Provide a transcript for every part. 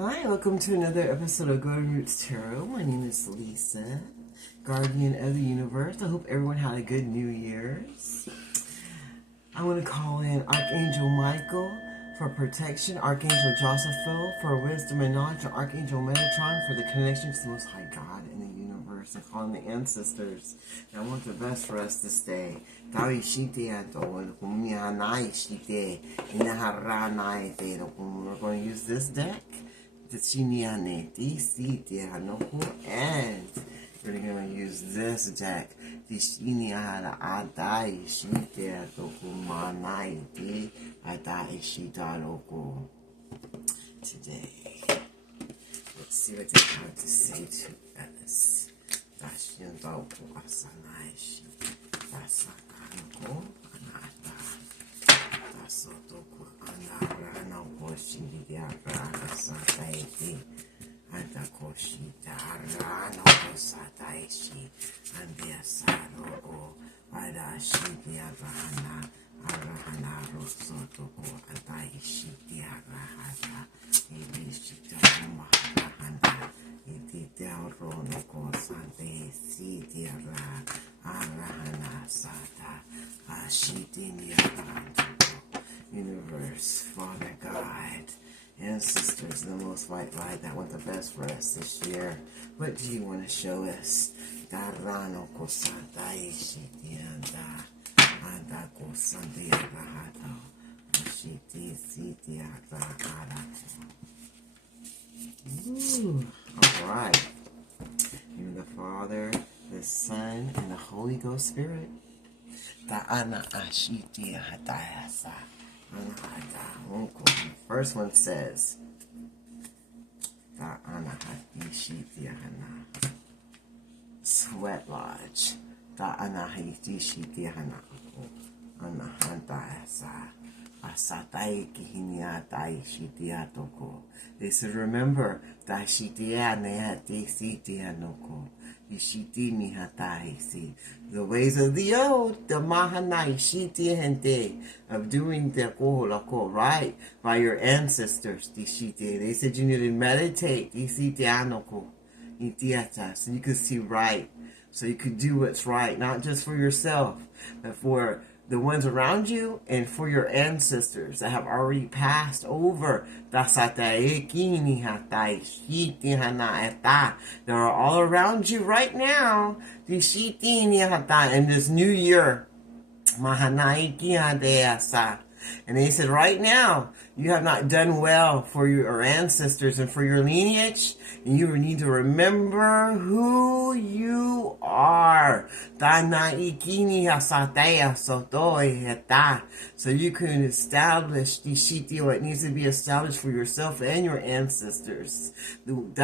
Hi, welcome to another episode of Golden Roots Tarot. My name is Lisa, guardian of the universe. I hope everyone had a good New Year's. I want to call in Archangel Michael for protection, Archangel Joseph for wisdom and knowledge, and Archangel Metatron for the connection to the Most High God in the universe, and calling the ancestors. And I want the best for us this day. We're going to use this deck. And we're going to use this deck today. Let's see what they have to say to us. Universe, Father God, ancestors, the most white light that want the best for us this year. What do you want to show us? Ooh, all right. In the Father, the Son, and the Holy Ghost Spirit. First one says, Sweat Lodge. They said, remember, the ways of the old, the of doing the right by your ancestors. They said you need to meditate, so you could see right, so you could do what's right, not just for yourself, but for the ones around you and for your ancestors that have already passed over. They are all around you right now in this new year. And they said, right now, you have not done well for your ancestors and for your lineage. And you need to remember who you are. So you can establish what needs to be established for yourself and your ancestors. From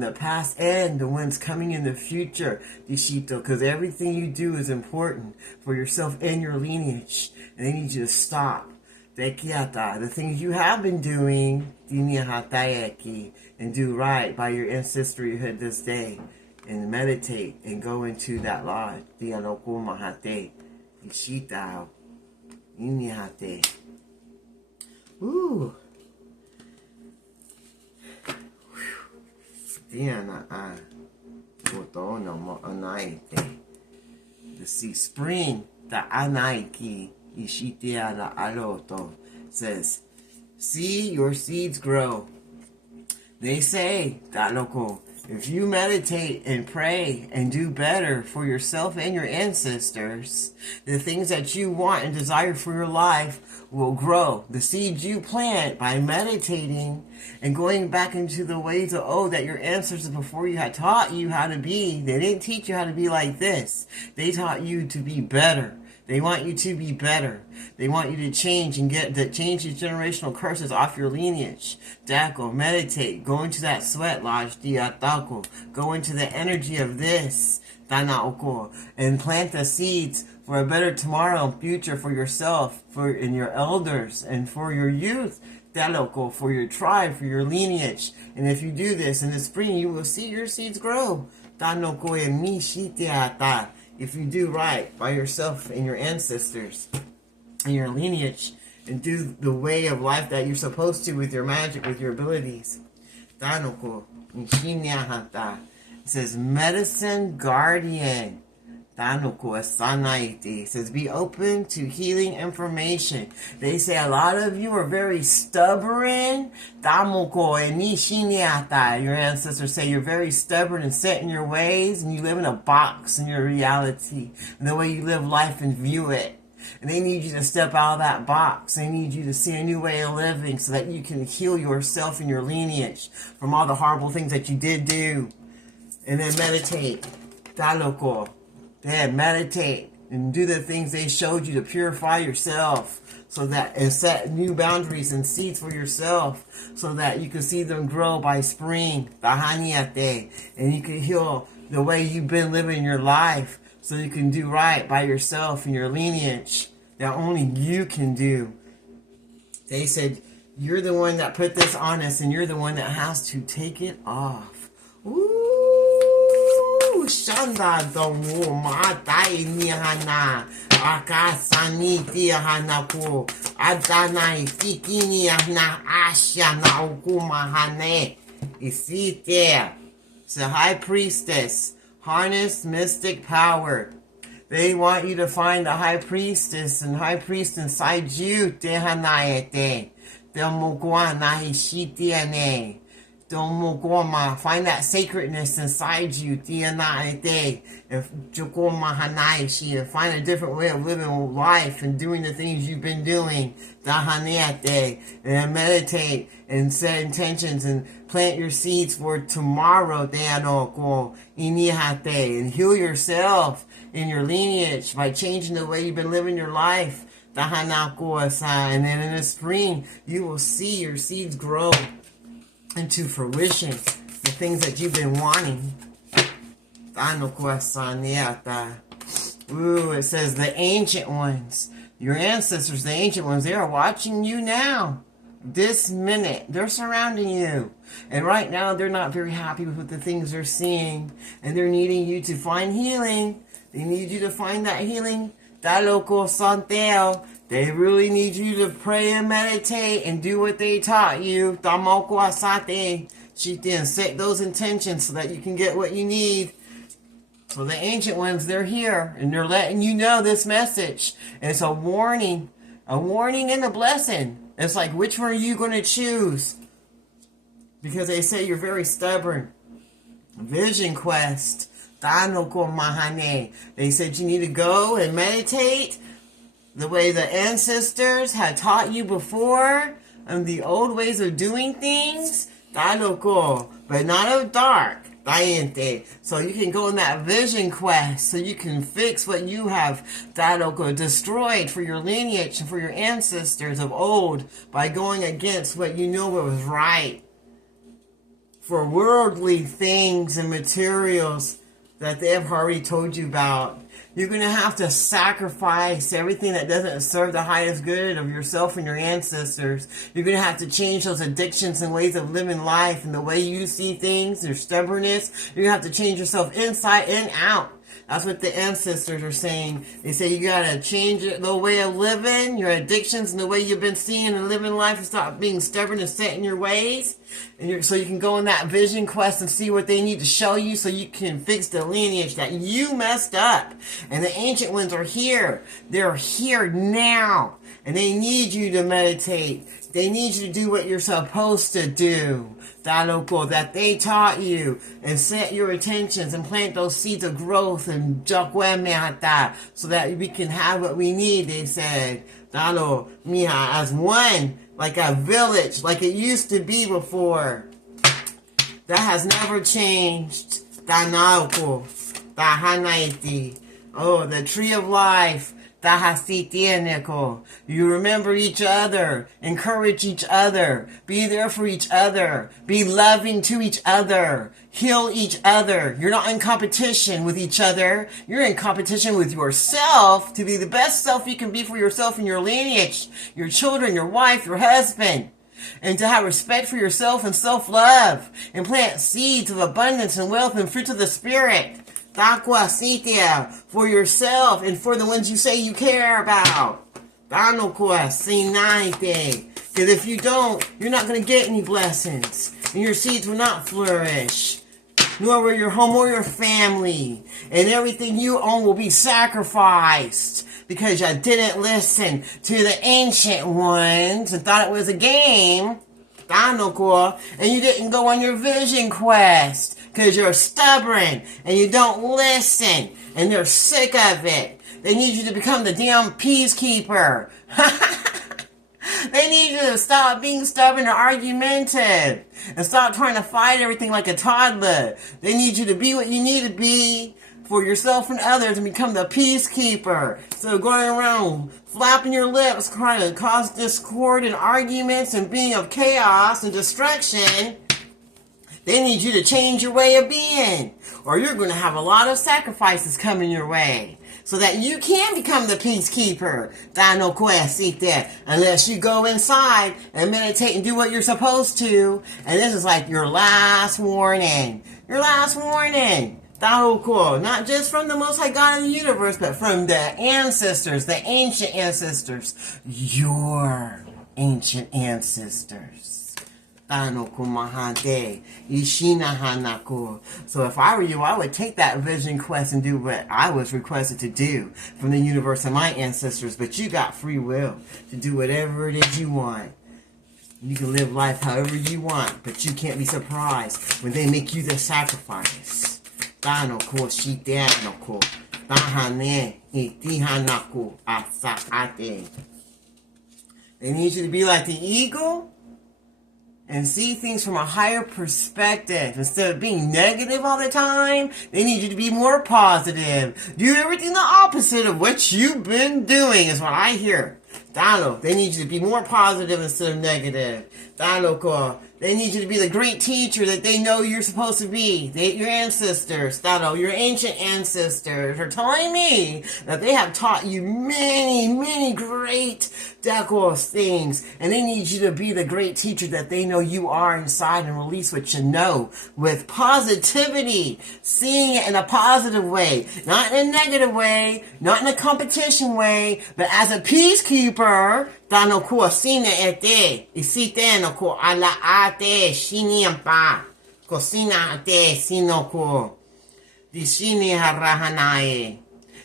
the past and the ones coming in the future. Because everything you do is important for yourself and your lineage. And they need you to stop. The things you have been doing, and do right by your ancestryhood this day, and meditate and go into that lodge. Ooh. The sea spring, the anaiki. Says, see your seeds grow. They say, if you meditate and pray and do better for yourself and your ancestors, the things that you want and desire for your life will grow. The seeds you plant by meditating and going back into the ways of, that your ancestors before you had taught you how to be. They didn't teach you how to be like this. They taught you to be better. They want you to be better. They want you to change and change these generational curses off your lineage. Dako, meditate. Go into that sweat lodge. Go into the energy of this. And plant the seeds for a better tomorrow and future for yourself, and your elders, and for your youth. For your tribe, for your lineage. And if you do this in the spring, you will see your seeds grow. If you do right by yourself and your ancestors and your lineage, and do the way of life that you're supposed to with your magic, with your abilities. Tanoko. It says medicine guardian. It says be open to healing information. They say a lot of you are very stubborn. Your ancestors say you're very stubborn and set in your ways, and you live in a box in your reality and the way you live life and view it. And they need you to step out of that box. They need you to see a new way of living so that you can heal yourself and your lineage from all the horrible things that you did do. And then meditate. Taloko. Then meditate and do the things they showed you to purify yourself so that and set new boundaries and seeds for yourself so that you can see them grow by spring. Tahaniate. And you can heal the way you've been living your life so you can do right by yourself and your lineage that only you can do. They said, you're the one that put this on us and you're the one that has to take it off. Ooh. Shanda domu matai nihana akasani tiahana ko adanai tikini na asha na ukumahane isite. It's a high priestess. Harness mystic power. They want you to find the high priestess and high priest inside you. Tehanaete. Demugwa nahishitiane. Find that sacredness inside you. Find a different way of living life and doing the things you've been doing. And meditate and set intentions and plant your seeds for tomorrow. And heal yourself in your lineage by changing the way you've been living your life. And then in the spring, you will see your seeds grow into fruition, the things that you've been wanting. Ooh, it says the ancient ones, your ancestors, the ancient ones, they are watching you now. This minute, they're surrounding you. And right now, they're not very happy with the things they're seeing. And they're needing you to find healing. They need you to find that healing. They really need you to pray and meditate and do what they taught you. Set those intentions so that you can get what you need. So the ancient ones, they're here and they're letting you know this message. And it's a warning and a blessing. It's like, which one are you going to choose? Because they say you're very stubborn. Vision quest. They said you need to go and meditate the way the ancestors had taught you before, and the old ways of doing things, but not of dark. So you can go in that vision quest, so you can fix what you have destroyed for your lineage and for your ancestors of old by going against what you know was right. For worldly things and materials that they have already told you about, you're going to have to sacrifice everything that doesn't serve the highest good of yourself and your ancestors. You're going to have to change those addictions and ways of living life and the way you see things, your stubbornness. You're going to have to change yourself inside and out. That's what the ancestors are saying. They say you got to change the way of living, your addictions, and the way you've been seeing and living life, and stop being stubborn and set in your ways. And so you can go on that vision quest and see what they need to show you so you can fix the lineage that you messed up. And the ancient ones are here. They're here now. And they need you to meditate. They need you to do what you're supposed to do. That they taught you. And set your intentions and plant those seeds of growth and so that we can have what we need, they said. As one, like a village, like it used to be before. That has never changed. Oh, the tree of life. You remember each other, encourage each other, be there for each other, be loving to each other, heal each other. You're not in competition with each other. You're in competition with yourself to be the best self you can be for yourself and your lineage, your children, your wife, your husband. And to have respect for yourself and self-love and plant seeds of abundance and wealth and fruits of the spirit. For yourself and for the ones you say you care about. Because if you don't, you're not going to get any blessings. And your seeds will not flourish. Nor will your home or your family. And everything you own will be sacrificed. Because you didn't listen to the ancient ones and thought it was a game. And you didn't go on your vision quest. Because you're stubborn. And you don't listen. And they're sick of it. They need you to become the damn peacekeeper. They need you to stop being stubborn or argumentative. And stop trying to fight everything like a toddler. They need you to be what you need to be for yourself and others and become the peacekeeper. So going around flapping your lips, trying to cause discord and arguments and being of chaos and destruction, they need you to change your way of being. Or you're going to have a lot of sacrifices coming your way. So that you can become the peacekeeper. Unless you go inside and meditate and do what you're supposed to. And this is like your last warning. Your last warning. Not just from the Most High God of the universe, but from the ancestors, the ancient ancestors. Your ancient ancestors. So if I were you, I would take that vision quest and do what I was requested to do from the universe and my ancestors. But you got free will to do whatever it is you want. You can live life however you want, but you can't be surprised when they make you the sacrifice. They need you to be like the eagle and see things from a higher perspective. Instead of being negative all the time, they need you to be more positive. Do everything the opposite of what you've been doing is what I hear. They need you to be more positive instead of negative. They need you to be the great teacher that they know you're supposed to be. Your ancestors, your ancient ancestors are telling me that they have taught you many, many great things. And they need you to be the great teacher that they know you are inside and release what you know with positivity. Seeing it in a positive way. Not in a negative way. Not in a competition way. But as a peacekeeper, cocina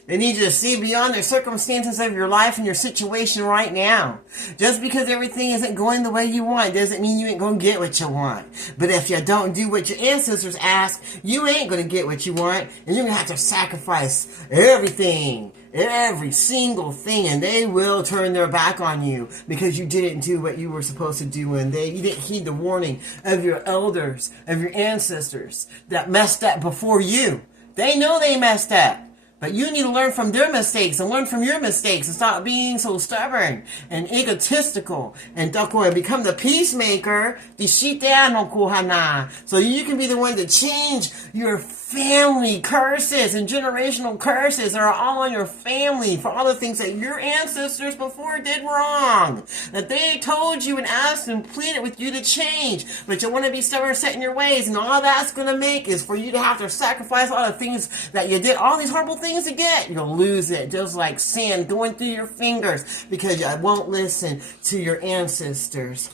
they need you to see beyond the circumstances of your life and your situation right now. Just because everything isn't going the way you want doesn't mean you ain't going to get what you want. But if you don't do what your ancestors asked, you ain't going to get what you want. And you're going to have to sacrifice everything. Every single thing. And they will turn their back on you because you didn't do what you were supposed to do. And you didn't heed the warning of your elders, of your ancestors that messed up before you. They know they messed up. But you need to learn from their mistakes and learn from your mistakes and stop being so stubborn and egotistical and become the peacemaker. So you can be the one to change your family curses and generational curses that are all on your family for all the things that your ancestors before did wrong. That they told you and asked and pleaded with you to change. But you want to be stubborn, set in your ways. And all that's going to make is for you to have to sacrifice all the things that you did, all these horrible things to get. You'll lose it just like sand going through your fingers because you won't listen to your ancestors.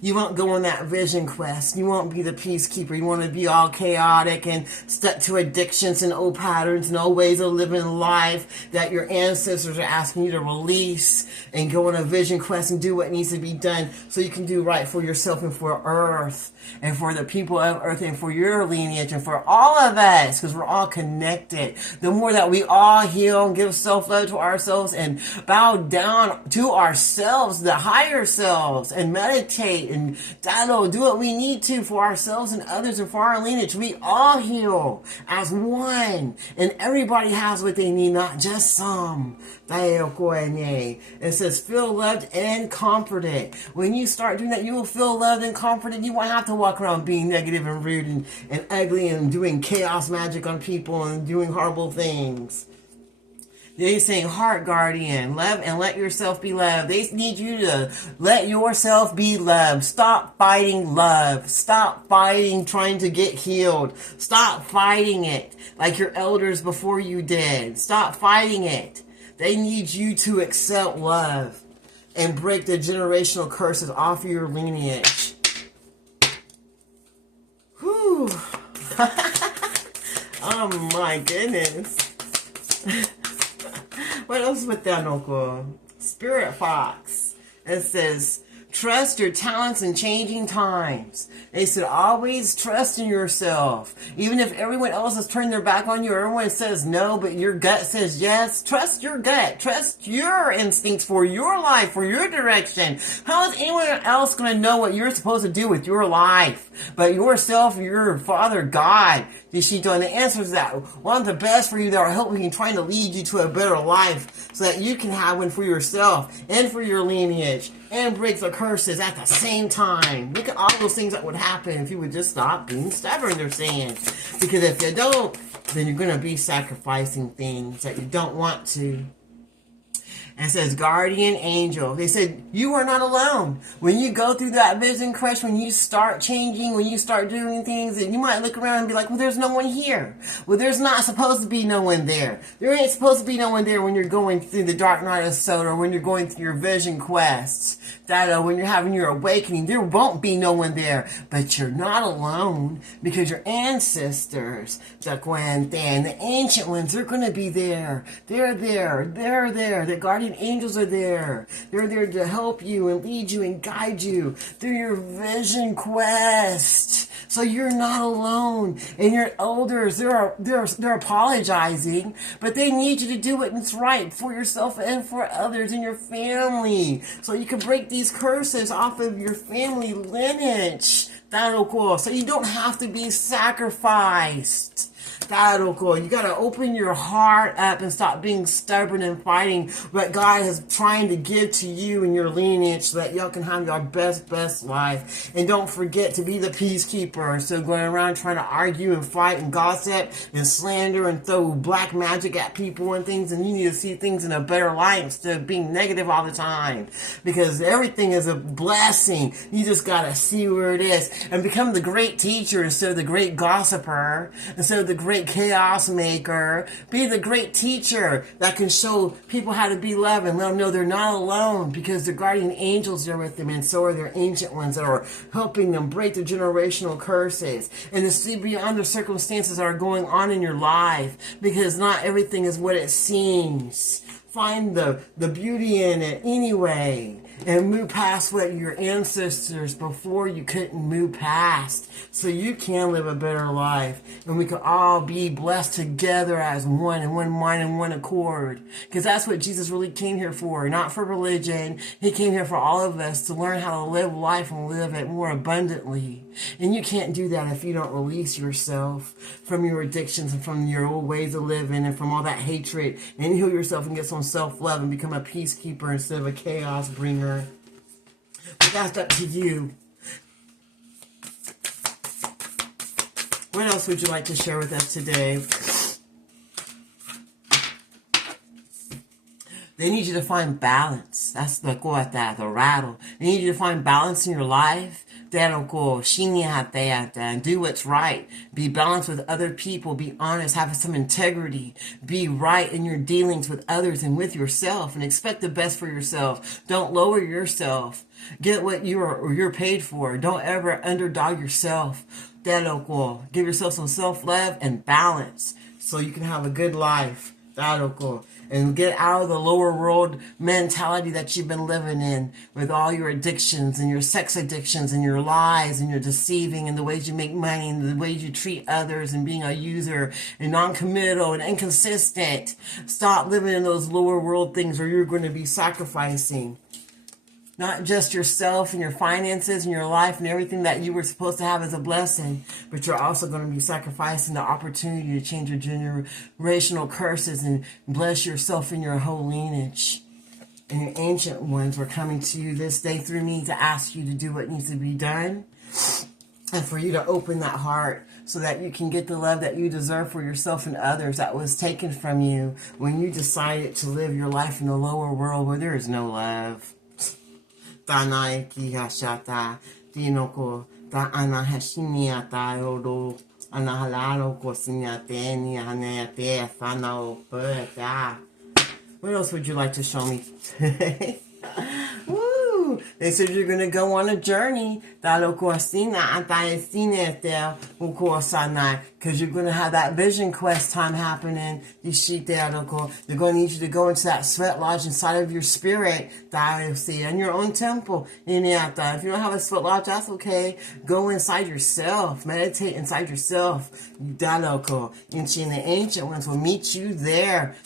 You won't go on that vision quest. You won't be the peacekeeper. You want to be all chaotic and stuck to addictions and old patterns and old ways of living life that your ancestors are asking you to release and go on a vision quest and do what needs to be done so you can do right for yourself and for Earth and for the people of Earth and for your lineage and for all of us because we're all connected. The more that we all heal and give self-love to ourselves and bow down to ourselves, the higher selves, and meditate and do what we need to for ourselves and others and for our lineage. We all heal as one. And everybody has what they need, not just some. It says, feel loved and comforted. When you start doing that, you will feel loved and comforted. You won't have to walk around being negative and rude and ugly and doing chaos magic on people and doing horrible things. They're saying, heart guardian, love and let yourself be loved. They need you to let yourself be loved. Stop fighting love. Stop fighting trying to get healed. Stop fighting it like your elders before you did. Stop fighting it. They need you to accept love and break the generational curses off of your lineage. Whew. Oh my goodness. What else with that, Noko? Spirit Fox. It says, trust your talents in changing times. They said, always trust in yourself. Even if everyone else has turned their back on you, or everyone says no, but your gut says yes, trust your gut. Trust your instincts for your life, for your direction. How is anyone else going to know what you're supposed to do with your life? But yourself, your Father, God, Dishito. And the answer is that one the best for you that are helping you, trying to lead you to a better life so that you can have one for yourself and for your lineage and break the curses at the same time. Look at all those things that would happen if you would just stop being stubborn, they're saying. Because if you don't, then you're going to be sacrificing things that you don't want to. And it says, guardian angel. They said, you are not alone. When you go through that vision crush, when you start changing, when you start doing things, and you might look around and be like, well, there's no one here. Well, there's not supposed to be no one there. There ain't supposed to be no one there when you're going through the dark night of soul, or when you're going through your vision quests. That when you're having your awakening, there won't be no one there. But you're not alone, because your ancestors, the Guante and the ancient ones, they're going to be there. They're there. They're there. The guardian angels are there. They're there to help you and lead you and guide you through your vision quest. So you're not alone. And your elders, they're apologizing, but they need you to do what's right for yourself and for others in your family. So you can break these curses off of your family lineage. So you don't have to be sacrificed. You gotta open your heart up and stop being stubborn and fighting what God is trying to give to you and your lineage so that y'all can have your best life. And don't forget to be the peacekeeper instead of going around trying to argue and fight and gossip and slander and throw black magic at people and things. And you need to see things in a better light instead of being negative all the time, because everything is a blessing. You just gotta see where it is and become the great teacher instead of the great gossiper, instead of the great chaos maker. Be the great teacher that can show people how to be loved and let them know they're not alone, because the guardian angels are with them, and so are their ancient ones that are helping them break the generational curses and to see beyond the circumstances that are going on in your life, because not everything is what it seems. Find the beauty in it anyway, and move past what your ancestors before you couldn't move past, so you can live a better life, and we can all be blessed together as one, in one mind and one accord, because that's what Jesus really came here for, not for religion. He came here for all of us to learn how to live life and live it more abundantly. And you can't do that if you don't release yourself from your addictions and from your old ways of living and from all that hatred, and heal yourself and get some self-love and become a peacekeeper instead of a chaos bringer. But that's up to you. What else would you like to share with us today? They need you to find balance. That's the rattle. They need you to find balance in your life. And do what's right. Be balanced with other people. Be honest. Have some integrity. Be right in your dealings with others and with yourself. And expect the best for yourself. Don't lower yourself. Get what you're paid for. Don't ever underdog yourself. Give yourself some self-love and balance so you can have a good life. And get out of the lower world mentality that you've been living in with all your addictions and your sex addictions and your lies and your deceiving and the ways you make money and the ways you treat others and being a user and non-committal and inconsistent. Stop living in those lower world things, or you're going to be sacrificing not just yourself and your finances and your life and everything that you were supposed to have as a blessing, but you're also going to be sacrificing the opportunity to change your generational curses and bless yourself and your whole lineage. And your ancient ones were coming to you this day through me to ask you to do what needs to be done, and for you to open that heart so that you can get the love that you deserve for yourself and others that was taken from you when you decided to live your life in the lower world where there is no love. Tanai ki hashata tinoko ta anahashini atayodo anahalaro kosinya teni anete sanao peta. What else would you like to show me? Woo! They said you're going to go on a journey. Because you're going to have that vision quest time happening. They're going to need you to go into that sweat lodge inside of your spirit. In your own temple. If you don't have a sweat lodge, that's okay. Go inside yourself. Meditate inside yourself. And the ancient ones will meet you there.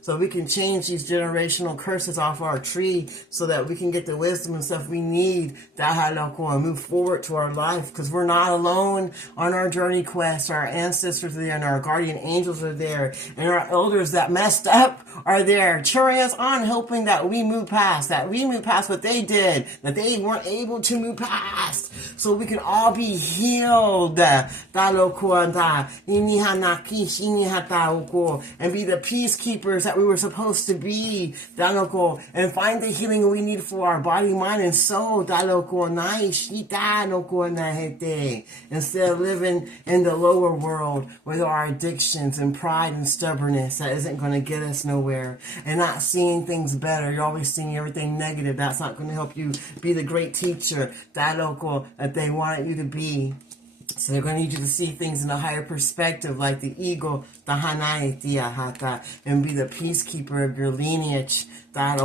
So we can change these generational curses off our tree so that we can get the wisdom and stuff we need and move forward to our life, because we're not alone on our journey quest. Our ancestors are there, and our guardian angels are there, and our elders that messed up are there cheering us on, hoping that we move past what they did, that they weren't able to move past, so we can all be healed and be the peacekeepers that we were supposed to be, and find the healing we need for our body, mind, and soul, instead of living in the lower world with our addictions and pride and stubbornness that isn't going to get us nowhere, and not seeing things better. You're always seeing everything negative. That's not going to help you be the great teacher that they wanted you to be. So they're going to need you to see things in a higher perspective, like the eagle, and be the peacekeeper of your lineage. And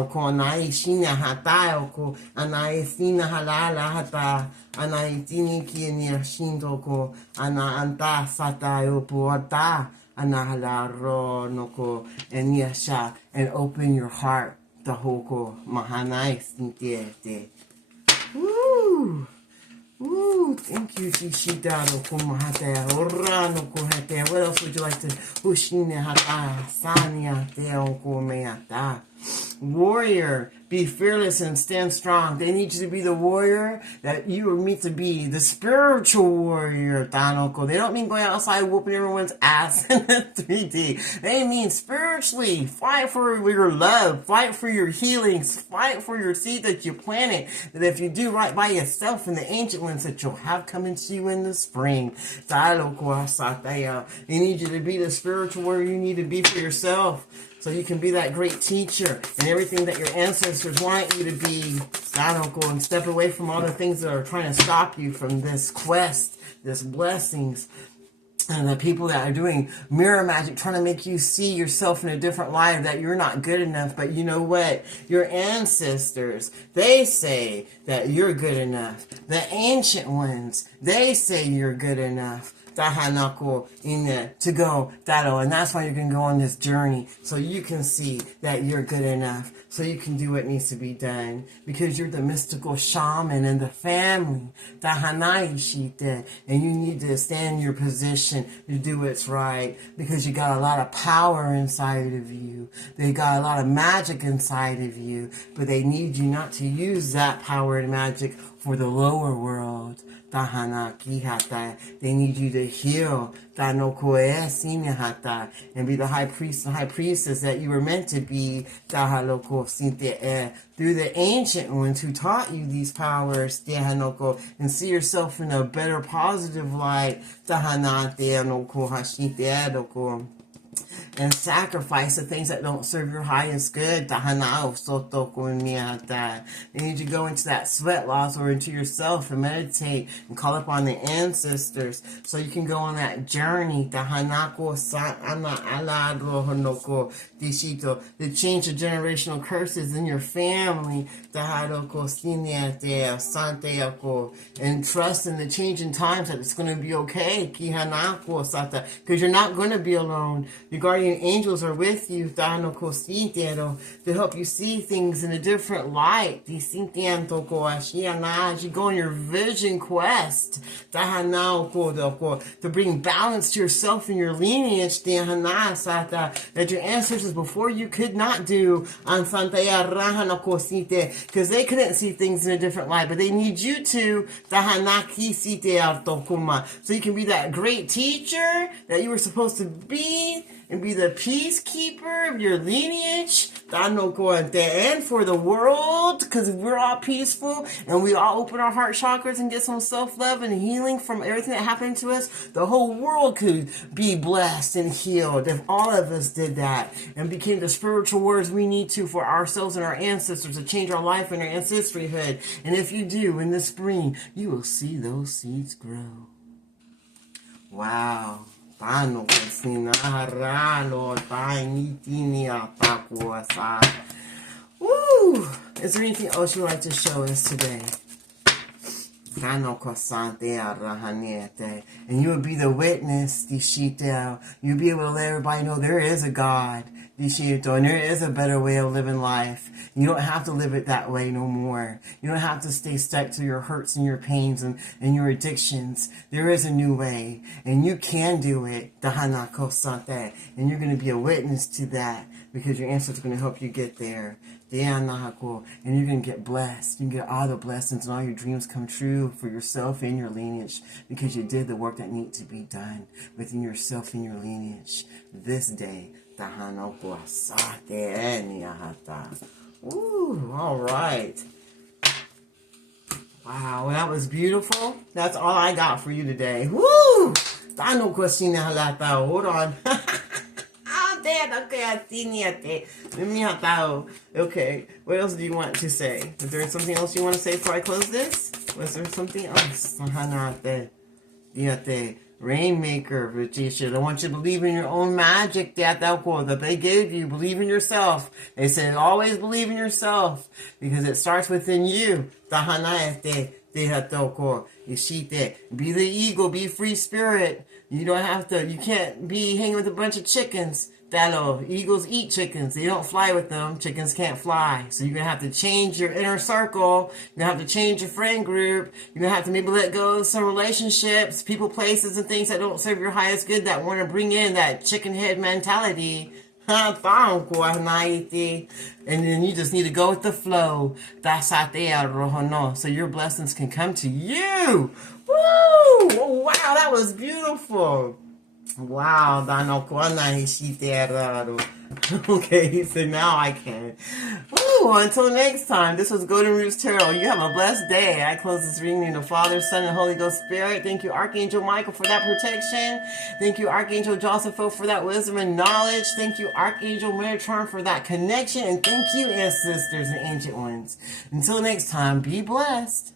open your heart. Woo! Ooh, thank you, Shishidaro Kumahata, Orano Kohate. What else would you like to Ushine Hata, Sanya, Teo Komeata? Warrior, be fearless and stand strong. They need you to be the warrior that you were meant to be, the spiritual warrior, Tanoko. They don't mean going outside whooping everyone's ass in the 3D. They mean spiritually. Fight for your love. Fight for your healings. Fight for your seed that you planted. That if you do right by yourself and the ancient ones that you'll have coming to you in the spring. They need you to be the spiritual warrior you need to be for yourself, so you can be that great teacher and everything that your ancestors want you to be. And step away from all the things that are trying to stop you from this quest, this blessings. And the people that are doing mirror magic, trying to make you see yourself in a different light, that you're not good enough. But you know what? Your ancestors, they say that you're good enough. The ancient ones, they say you're good enough. To go, and that's why you're going to go on this journey, so you can see that you're good enough, so you can do what needs to be done, because you're the mystical shaman in the family, and you need to stand in your position to do what's right, because you got a lot of power inside of you. They got a lot of magic inside of you, but they need you not to use that power and magic for the lower world. They need you to heal and be the high priest and high priestess that you were meant to be through the ancient ones who taught you these powers, and see yourself in a better positive light, and sacrifice the things that don't serve your highest good. You need to go into that sweat lodge or into yourself and meditate and call upon the ancestors, so you can go on that journey to change the generational curses in your family, and trust in the changing times that it's going to be okay, because you're not going to be alone. Your guardian angels are with you to help you see things in a different light. As you go on your vision quest to bring balance to yourself and your lineage, that your ancestors before you could not do, because they couldn't see things in a different light, but they need you to, so you can be that great teacher that you were supposed to be, and be the peacekeeper of your lineage. And for the world, because if we're all peaceful and we all open our heart chakras and get some self-love and healing from everything that happened to us, the whole world could be blessed and healed if all of us did that and became the spiritual warriors we need to for ourselves and our ancestors to change our life and our ancestryhood. And if you do, in the spring, you will see those seeds grow. Wow. Woo! Is there anything else you'd like to show us today? And you would be the witness, Dishito. You'll be able to let everybody know there is a God, Dishito, and there is a better way of living life. You don't have to live it that way no more. You don't have to stay stuck to your hurts and your pains and your addictions. There is a new way, and you can do it, and you're going to be a witness to that because your ancestors are going to help you get there. And you're going to get blessed. You can get all the blessings and all your dreams come true for yourself and your lineage because you did the work that needs to be done within yourself and your lineage this day. Ooh, all right. Wow, that was beautiful. That's all I got for you today. Woo! Hold on. Okay, what else do you want to say? Is there something else you want to say before I close this? Was there something else? Rainmaker, Vitisha. I want you to believe in your own magic that they gave you. Believe in yourself. They said always believe in yourself because it starts within you. Be the eagle, be free spirit. You don't have to, you can't be hanging with a bunch of chickens. Eagles eat chickens. They don't fly with them. Chickens can't fly. So you're going to have to change your inner circle. You're going to have to change your friend group. You're going to have to maybe let go of some relationships, people, places, and things that don't serve your highest good that want to bring in that chicken head mentality. And then you just need to go with the flow. So your blessings can come to you. Woo! Oh, wow, that was beautiful. Wow, okay, he said now I can. Woo, until next time, this was Golden Roots Tarot. You have a blessed day. I close this reading in the Father, Son, and Holy Ghost Spirit. Thank you, Archangel Michael, for that protection. Thank you, Archangel Joseph, for that wisdom and knowledge. Thank you, Archangel Metatron, for that connection. And thank you, ancestors and ancient ones. Until next time, be blessed.